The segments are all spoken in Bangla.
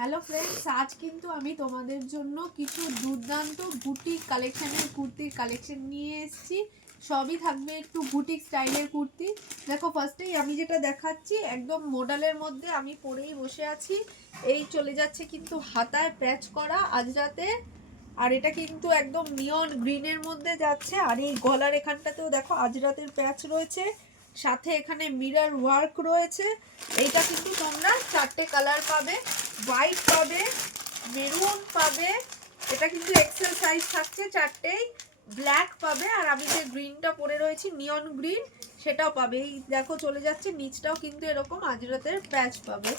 হ্যালো ফ্রেন্ডস, আজ কিন্তু আমি তোমাদের জন্য কিছু দুর্দান্ত বুটিক কালেকশনের কুর্তির কালেকশন নিয়ে এসেছি। সবই থাকবে একটু বুটিক স্টাইলের কুর্তি। দেখো, ফার্স্টেই আমি যেটা দেখাচ্ছি একদম মডেলের মধ্যে আমি পরেই বসে আছি। এই চলে যাচ্ছে কিন্তু হাতায় প্যাচ করা আজরাতে, আর এটা কিন্তু একদম নিয়ন গ্রিনের মধ্যে যাচ্ছে। আর এই গলার এখানটাতেও দেখো আজরাতের প্যাচ রয়েছে, সাথে এখানে মিরর ওয়ার্ক রয়েছে। এইটা কিন্তু তোমরা চারটে কালার পাবে, হোয়াইট পাবে, মেরুন পাবে, এটা কিন্তু এক্সেল সাইজ থাকছে চারটেই, ব্ল্যাক পাবে, আর আমি যে গ্রিনটা পরে রয়েছি নিয়ন গ্রিন সেটাও পাবে। এই দেখো চলে যাচ্ছে, নিচটাও কিন্তু এরকম আজরাতের প্যাচ পাবে।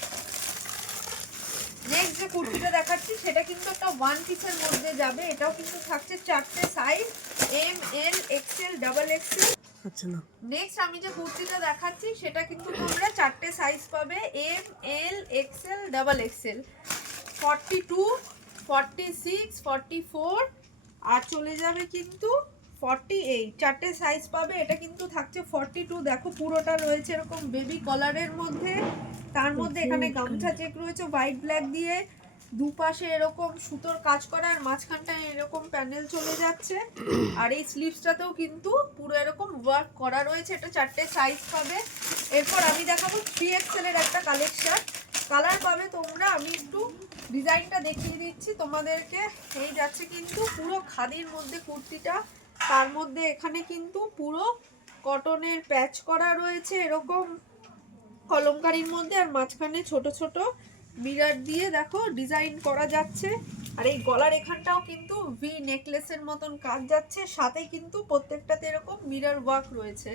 নেক্সট যে কুর্তিটা দেখাচ্ছি সেটা কিন্তু একটা ওয়ান পিসের মধ্যে যাবে। এটাও কিন্তু থাকছে চারটে সাইজ, এম, এল, এক্সেল, ডাবল এক্সেল। আচ্ছা না, নেক্সট আমি যে কুর্তিটা দেখাচ্ছি সেটা কিন্তু তোমরা চারটে সাইজ পাবে, এম, এল, এক্সেল, ডাবল এক্সেল, 42, 46, 44 আর চলে যাবে কিন্তু 48। চারটে সাইজ পাবে। এটা কিন্তু থাকছে 42। দেখো পুরোটা রয়েছে এরকম বেবি কলারের মধ্যে, তার মধ্যে এখানে গামছা চেক রয়েছে হোয়াইট ব্ল্যাক দিয়ে, দুপাশে এরকম সুতোর কাজ করা, আর মাঝখানটায় এরকম প্যানেল চলে যাচ্ছে। আর এই স্লিভসটাতেও কিন্তু পুরো এরকম ওয়ার্ক করা রয়েছে। এটা চারটে সাইজ পাবে। এরপর আমি দেখাবো 3XL এর একটা কালেকশন। কালার পাবে তোমরা, আমি একটু ডিজাইনটা দেখিয়ে দিচ্ছি তোমাদেরকে। এই যাচ্ছে কিন্তু পুরো খাদির মধ্যে কুর্তিটা, তার মধ্যে এখানে কিন্তু পুরো কটনের প্যাচ করা রয়েছে এরকম কলমকারির মধ্যে, আর মাঝখানে ছোট ছোট মিরর দিয়ে দেখো ডিজাইন করা যাচ্ছে। আর এই গলার এখানটাও কিন্তু ভি নেকলেসের মতন কাজ যাচ্ছে, সাথে কিন্তু প্রত্যেকটাতে এরকম মিরর ওয়ার্ক রয়েছে।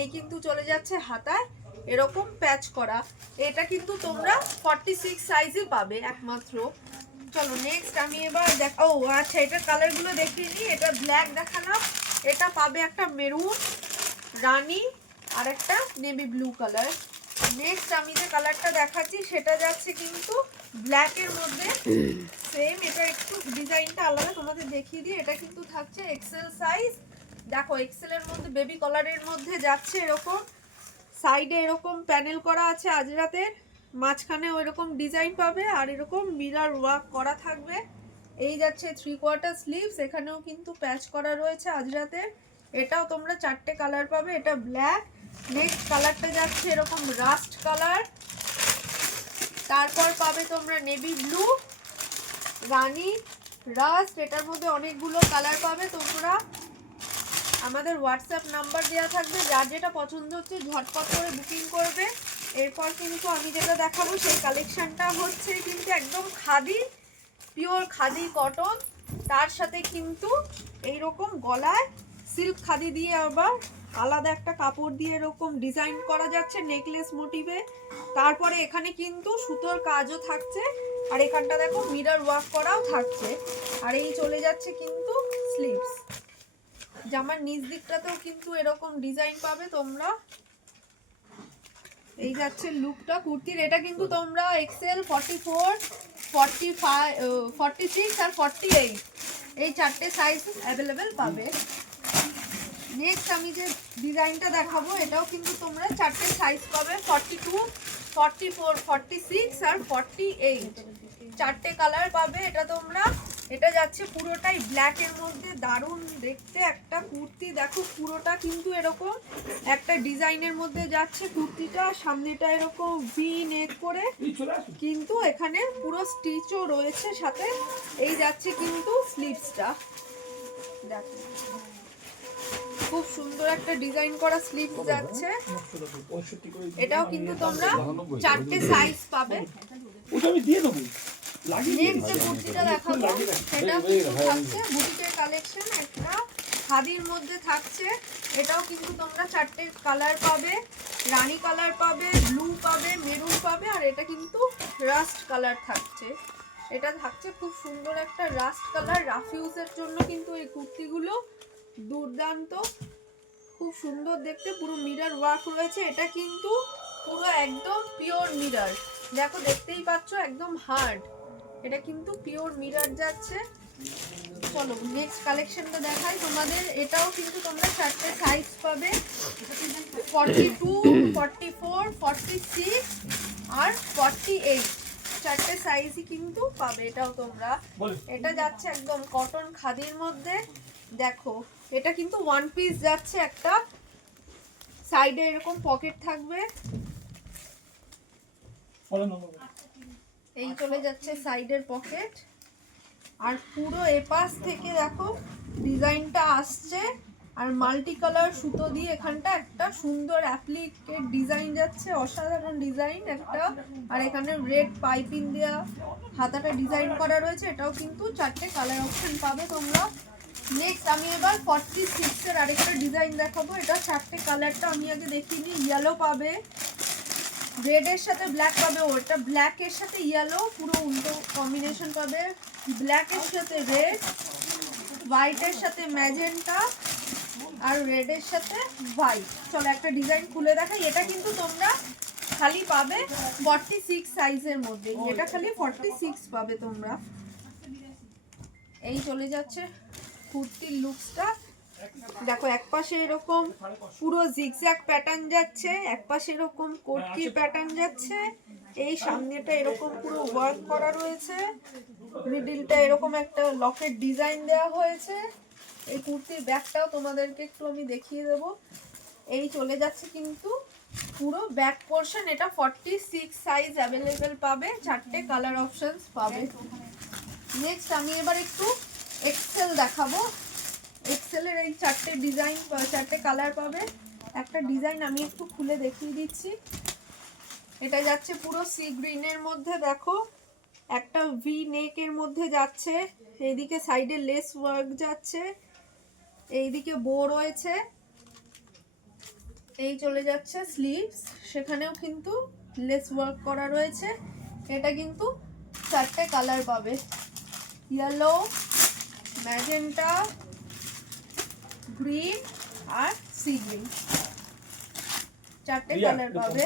এই কিন্তু চলে যাচ্ছে হাতায় এরকম প্যাচ করা। এটা কিন্তু তোমরা 46 সাইজে পাবে একমাত্র। চলো নেক্সট আমি এবার ও আচ্ছা, এটার কালারগুলো দেখিয়ে নিই। এটা ব্ল্যাক দেখালাম, এটা পাবে একটা মেরুন, রানী, আর একটা নেভি ব্লু কালার। নেক্সট আমি যে কালারটা দেখাচ্ছি সেটা যাচ্ছে কিন্তু ব্ল্যাকের মধ্যে, সেম এটা একটু ডিজাইনটা আলাদা, তোমাদের দেখিয়ে দিই। এটা কিন্তু থাকছে এক্সেল সাইজ। দেখো এক্সেল এর মধ্যে বেবি কলারের মধ্যে যাচ্ছে এরকম, সাইডে এরকম প্যানেল করা আছে আজরাতের, মাঝখানে ওইরকম ডিজাইন পাবে, আর এরকম মিরর ওয়ার্ক করা থাকবে। এই যাচ্ছে 3/4 স্লিভস, এখানেও কিন্তু প্যাচ করা রয়েছে আজরাতের। এটাও তোমরা চারটে কালার পাবে। এটা ব্ল্যাক। নেক্সট কালারটা যাচ্ছে এরকম রাস্ট কালার, তারপর পাবে তোমরা নেভি ব্লু, রানী, রাস্ট। এটার মধ্যে অনেকগুলো কালার পাবে তোমরা। আমাদের হোয়াটসঅ্যাপ নাম্বার দেওয়া থাকবে, যার যেটা পছন্দ হচ্ছে ঝটপট করে বুকিং করবে। এরপর কিন্তু আমি যেটা দেখাবো সেই কালেকশনটা হচ্ছে কিন্তু একদম খাদি, পিওর খাদি কটন, তার সাথে কিন্তু এইরকম গলায় সিল্ক খাদি দিয়ে আবার আলাদা একটা কাপড় দিয়ে এরকম ডিজাইন করা যাচ্ছে নেকলেস মোটিভে। তারপরে এখানে কিন্তু সুতোর কাজও থাকছে, আর এখানটা দেখো মিরর ওয়ার্ক করাও থাকছে। আর এই চলে যাচ্ছে কিন্তু স্লিভস। জামার নিচ দিকটাতেও কিন্তু এরকম ডিজাইন পাবে তোমরা। এই যাচ্ছে লুকটা কুর্তির। এটা কিন্তু তোমরা এক্সেল, 44, 45, 46 আর 48 এই চারটে সাইজ অ্যাভেলেবেল পাবে। নেক্সট আমি যে ডিজাইনটা দেখাবো এটাও কিন্তু তোমরা চারটে সাইজ পাবে, 42, 44, 46 আর 48 চারটে কালার পাবে। এটা তোমরা, এটা যাচ্ছে পুরোটাই ব্ল্যাকের মধ্যে, দারুণ দেখতে একটা কুর্তি। দেখো পুরোটা কিন্তু এরকম একটা ডিজাইনের মধ্যে যাচ্ছে কুর্তিটা, সামনেটা এরকম ভি নেক করে, কিন্তু এখানে পুরো স্টিচও রয়েছে সাথে। এই যাচ্ছে কিন্তু স্লিভসটা, দেখো খুব সুন্দর একটা ডিজাইন করা স্লিভ যাচ্ছে। এটাও কিন্তু তোমরা চারটে সাইজ পাবে। নেক্সট যে কুর্তিটা দেখাবো সেটা কিন্তু থাকছে বুটিকের কালেকশন, একটা খাদির মধ্যে থাকছে। এটাও কিন্তু তোমরা চারটে কালার পাবে, রানী কালার পাবে, ব্লু পাবে, মেরুন পাবে, আর এটা কিন্তু রাস্ট কালার থাকছে। এটা থাকছে খুব সুন্দর একটা রাস্ট কালার। রাফ ইউজের জন্য কিন্তু এই কুর্তিগুলো দুর্দান্ত, খুব সুন্দর দেখতে, পুরো মিরর ওয়ার্ক রয়েছে। এটা কিন্তু পুরো একদম পিওর মিরর, দেখো দেখতেই পাচ্ছ একদম হার্ড, এটা কিন্তু পিওর মিরর যাচ্ছে। চলো নেক্সট কালেকশনটা দেখাই তোমাদের। এটাও কিন্তু তোমরা চারটে সাইজ পাবে, 42, 44, 46 আর 48 চারটে সাইজই কিন্তু পাবে এটাও তোমরা। এটা যাচ্ছে একদম কটন খাদির মধ্যে। দেখো এটা কিন্তু ওয়ান পিস যাচ্ছে, একটা সাইডে এরকম পকেট থাকবে, এই চলে যাচ্ছে সাইডের পকেট। আর পুরো এপাশ থেকে দেখো ডিজাইনটা আসছে, আর মাল্টি কালার সুতো দিয়ে এখানটা একটা সুন্দর অ্যাপ্লিকের ডিজাইন যাচ্ছে, অসাধারণ ডিজাইন একটা। আর এখানে রেড পাইপিং দেওয়া হাতাটা ডিজাইন করা রয়েছে। এটাও কিন্তু চারটে কালার অপশন পাবে তোমরা। নেক্সট আমি এবার 46 এর আরেকটা ডিজাইন দেখাবো। এটা চারটে কালারটা আমি আগে দেখিনি। ইয়েলো পাবে, রেড এর সাথে ব্ল্যাক পাবে, ওটা ব্ল্যাক এর সাথে ইয়েলো, পুরো উল্টো কম্বিনেশন পাবে। ব্ল্যাক এর সাথে রেড, হোয়াইট এর সাথে ম্যাজেন্টা, আর রেড এর সাথে হোয়াইট। চলো একটা ডিজাইন খুলে দেখাই। এটা কিন্তু তোমরা খালি পাবে 46 সাইজের মধ্যে, এটা খালি 46 পাবে তোমরা। এই চলে যাচ্ছে কুর্তির লুকসটা। দেখো একপাশে এরকম পুরো জিগজ্যাগ প্যাটার্ন যাচ্ছে, একপাশে এরকম কোটকি প্যাটার্ন যাচ্ছে, এই সামনেটা এরকম পুরো ওয়ার্ক করা রয়েছে, মিডিলটা এরকম একটা লকেট ডিজাইন দেওয়া হয়েছে। এই কুর্তির ব্যাকটাও তোমাদেরকে একটু আমি দেখিয়ে দেবো। এই চলে যাচ্ছে কিন্তু পুরো ব্যাক পোর্শন। এটা 46 সাইজ অ্যাভেলেবেল পাবে, চারটে কালার অপশনস পাবে। নেক্সট আমি এবার একটু এক্সেল দেখাবো। এক্সেলের এই চারটে ডিজাইন, চারটে কালার পাবে। একটা ডিজাইন আমি একটু খুলে দেখিয়ে দিচ্ছি। এটা যাচ্ছে পুরো সি গ্রিনের মধ্যে, দেখো একটা ভি নেকের মধ্যে যাচ্ছে, এইদিকে সাইডে লেস ওয়ার্ক যাচ্ছে, এইদিকে বো রয়েছে, এই চলে যাচ্ছে স্লিভস, সেখানেও কিন্তু লেস ওয়ার্ক করা রয়েছে। এটা কিন্তু চারটে কালার পাবে, ইয়েলো, ম্যাজেন্টা, গ্রিন আর সি গ্রিন, চারটে কালার পাবে।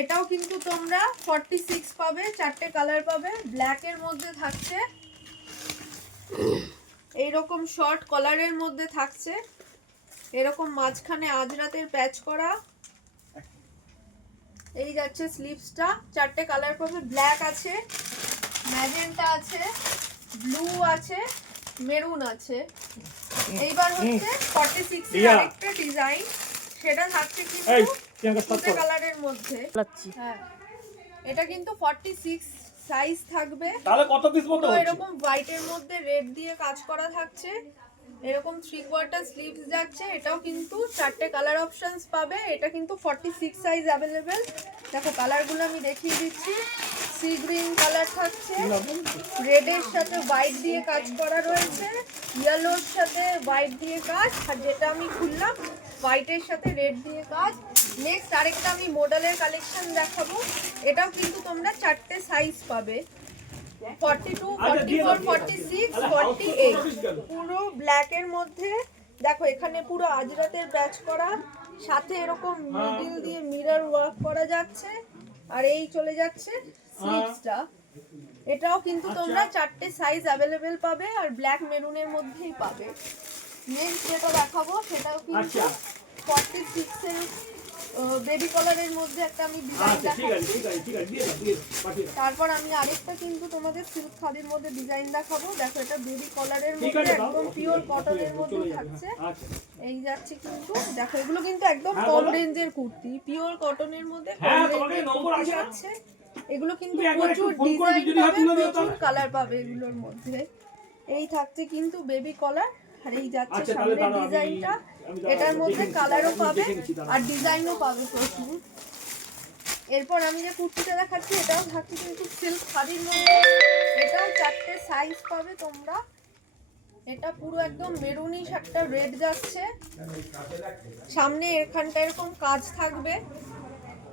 এটাও কিন্তু তোমরা 46 পাবে, চারটে কালার পাবে। ব্ল্যাক এর মধ্যে থাকছে, এইরকম শর্ট কলারের মধ্যে থাকছে, এরকম মাঝখানে আজরাতের প্যাচ করা। এই যাচ্ছে স্লিভসটা, চারটে কালার পাবে। ব্ল্যাক আছে, ম্যাজেন্টা আছে, ব্লু আছে, মেরুন আছে। এইবার হচ্ছে 46 এর আরেকটা ডিজাইন, সেটা থাকছে কিন্তু দুটো কালারের মধ্যে। হ্যাঁ, এটা কিন্তু 46 সাইজ থাকবে। তাহলে কত পিস মতো হচ্ছে? এরকম হোয়াইটের মধ্যে রেড দিয়ে কাজ করা থাকছে, এরকম 3/4 স্লিভস যাচ্ছে। এটাও কিন্তু চারটে কালার অপশনস পাবে। এটা কিন্তু 46 সাইজ অ্যাভেলেবেল। দেখো কালারগুলো আমি দেখিয়ে দিচ্ছি। সি গ্রিন কালার থাকছে, রেডের সাথে হোয়াইট দিয়ে কাজ করা রয়েছে, ইয়েলোর সাথে হোয়াইট দিয়ে কাজ, আর যেটা আমি খুললাম হোয়াইটের সাথে রেড দিয়ে কাজ। নেক্সট আরেকটা আমি মডেলের কালেকশন দেখাবো। এটাও কিন্তু তোমরা চারটে সাইজ পাবে, 42, 44, 46, 48, পুরো ব্ল্যাকের মধ্যে। দেখো এখানে পুরো আজরাতের ব্যাচ করা, সাথে এরকম মিডল দিয়ে মিরর ওয়ার্ক করা যাচ্ছে, আর এই চলে যাচ্ছে স্লিভসটা। এটাও কিন্তু তোমরা চারটে সাইজ অ্যাভেলেবেল পাবে, আর ব্ল্যাক মেরুনের মধ্যেই পাবে। নেক্সট যেটা দেখাবো সেটাও কিন্তু 46 এর বেবি কালারের মধ্যে একটা আমি ডিজাইন দেখাচ্ছি। তারপর আমি আরেকটা কিন্তু তোমাদের সিল্ক খাদির মধ্যে ডিজাইন দেখাবো। দেখো এটা বেবি কলারের মধ্যে একদম পিওর কটনের মধ্যে থাকছে। এই যাচ্ছে কিন্তু, দেখো এগুলো কিন্তু একদম কম রেঞ্জের কুর্তি, পিওর কটনের মধ্যে কম রেঞ্জের কুর্তি যাচ্ছে। এগুলো কিন্তু প্রচুর ডিজাইন পাবে, প্রচুর কালার পাবে এগুলোর মধ্যে। এই থাকছে কিন্তু বেবি কলার, আর এই যাচ্ছে সামনের ডিজাইনটা। এটার মধ্যে কালারও পাবে আর ডিজাইনও পাবে প্রচুর। এরপর আমি যে কুর্তিটা দেখাচ্ছি এটাও থাকছে কিন্তু সিল্ক খাদির মধ্যে। এটাও চারটে সাইজ পাবে তোমরা। এটা পুরো একদম মেরুনিশ একটা রেড যাচ্ছে, সামনে এখানটা এরকম কাজ থাকবে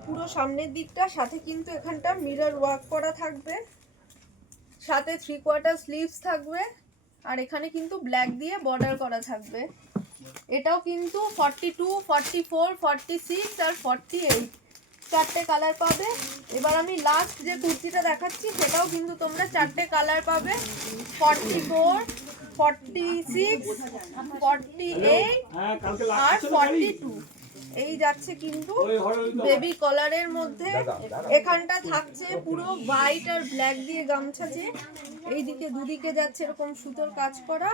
পুরো সামনের দিকটা, সাথে কিন্তু এখানটা মিরর ওয়ার্ক করা থাকবে, সাথে 3/4 স্লিভস থাকবে, আর এখানে কিন্তু ব্ল্যাক দিয়ে বর্ডার করা থাকবে। এটাও কিন্তু 42, 44, 46 আর 48, চারটে কালার পাবে। এবার আমি লাস্ট যে কুর্তিটা দেখাচ্ছি সেটাও কিন্তু তোমরা চারটে কালার পাবে, 44, 46, 48 আর 42। এই যাচ্ছে কিন্তু বেবি কলারের মধ্যে, এখানটা থাকছে পুরো হোয়াইট আর ব্ল্যাক দিয়ে গামছা, যে এইদিকে দুদিকে যাচ্ছে এরকম সুতোর কাজ করা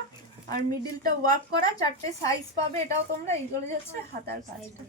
আর মিডিলটা ওয়ার্ক করা। 4টে সাইজ পাবে, এটাও তোমরা। এইগুলো যাচ্ছে হাতার কাজটা।